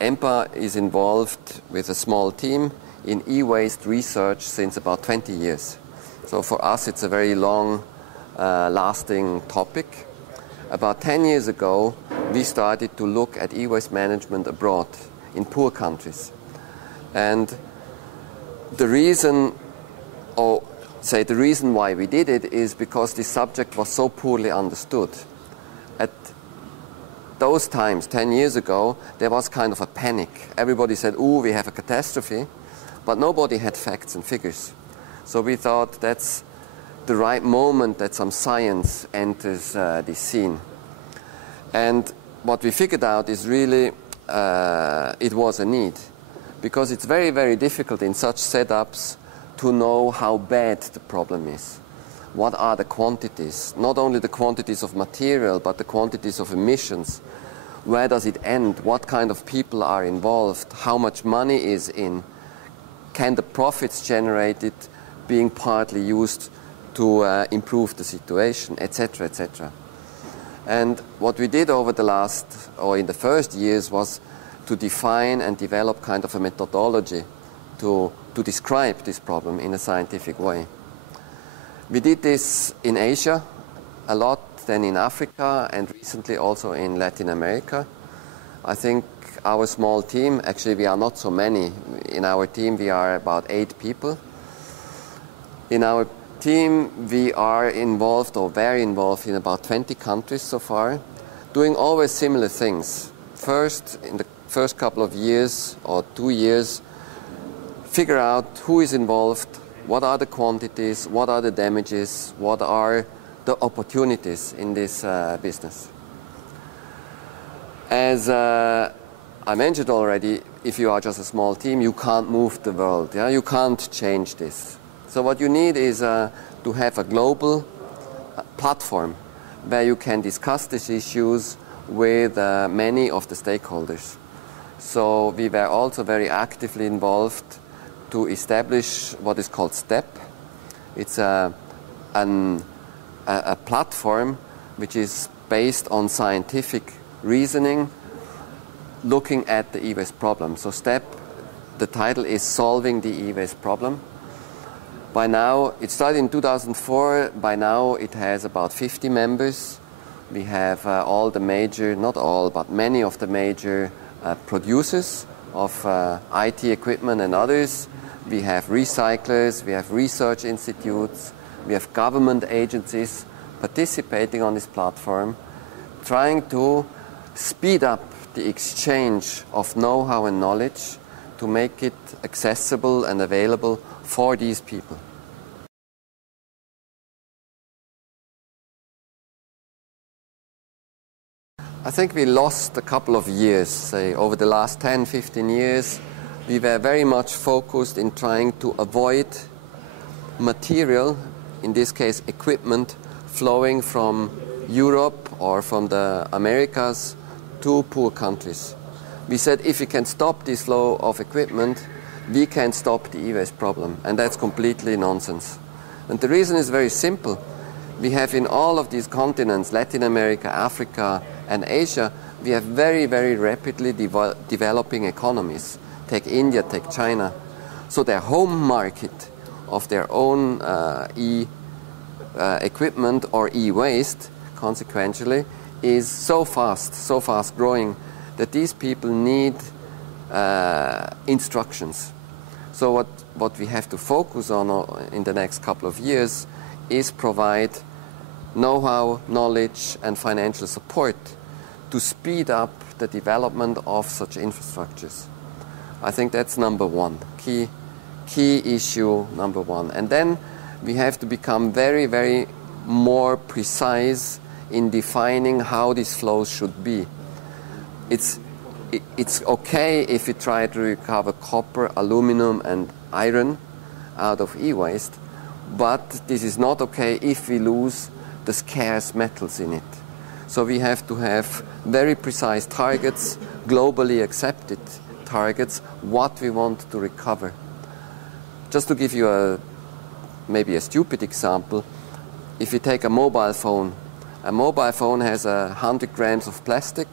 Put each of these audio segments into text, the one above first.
EMPA is involved with a small team in e-waste research since about 20 years. So for us, it's a very long lasting topic. About 10 years ago, we started to look at e-waste management abroad in poor countries. And the reason, or say the reason why we did it, is because this subject was so poorly understood. At those times, 10 years ago, there was kind of a panic. Everybody said, ooh, we have a catastrophe, but nobody had facts and figures. So we thought that's the right moment that some science enters this scene. And what we figured out is really it was a need, because it's very, very difficult in such setups to know how bad the problem is. What are the quantities? Not only the quantities of material, but the quantities of emissions. Where does it end? What kind of people are involved? How much money is in? Can the profits generated being partly used to improve the situation, etc., etc. And what we did over the last, or in the first years, was to define and develop kind of a methodology to describe this problem in a scientific way. We did this in Asia a lot, then in Africa, and recently also in Latin America. I think our small team, actually we are not so many. In our team we are about 8 people. In our team we are involved, or very involved, in about 20 countries so far, doing always similar things. First, in the first couple of years or 2 years, figure out who is involved, what are the quantities, what are the damages, what are the opportunities in this business. As I mentioned already, if you are just a small team, you can't move the world. Yeah? You can't change this. So what you need is to have a global platform where you can discuss these issues with many of the stakeholders. So we were also very actively involved to establish what is called STEP. It's a platform which is based on scientific reasoning, looking at the e-waste problem. So STEP, the title is Solving the E-Waste Problem. By now, it started in 2004, by now it has about 50 members. We have all the major, not all, but many of the major producers of IT equipment and others. We have recyclers, we have research institutes, we have government agencies participating on this platform, trying to speed up the exchange of know-how and knowledge to make it accessible and available for these people. I think we lost a couple of years, say over the last 10, 15 years. We were very much focused in trying to avoid material, in this case equipment, flowing from Europe or from the Americas to poor countries. We said if we can stop this flow of equipment, we can stop the e-waste problem, and that's completely nonsense. And the reason is very simple. We have in all of these continents, Latin America, Africa, and Asia, we have very, very rapidly developing economies. Take India, take China. So their home market of their own equipment or e-waste, consequentially, is so fast growing, that these people need instructions. So what we have to focus on in the next couple of years is provide know-how, knowledge, and financial support to speed up the development of such infrastructures. I think that's number one, key issue number one. And then we have to become very, very more precise in defining how these flows should be. It's okay if we try to recover copper, aluminum, and iron out of e-waste, but this is not okay if we lose the scarce metals in it. So we have to have very precise targets, globally accepted targets, what we want to recover. Just to give you maybe a stupid example, if you take a mobile phone, A mobile phone has 100 grams of plastic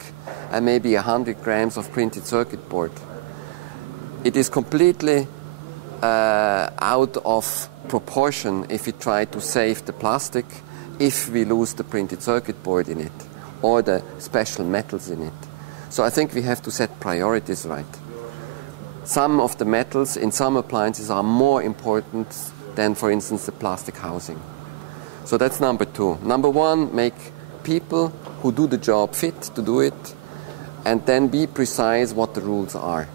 and maybe 100 grams of printed circuit board. It is completely out of proportion if we try to save the plastic if we lose the printed circuit board in it or the special metals in it. So I think we have to set priorities right. Some of the metals in some appliances are more important than, for instance, the plastic housing. So that's number 2. Number 1, make people who do the job fit to do it, and then be precise what the rules are.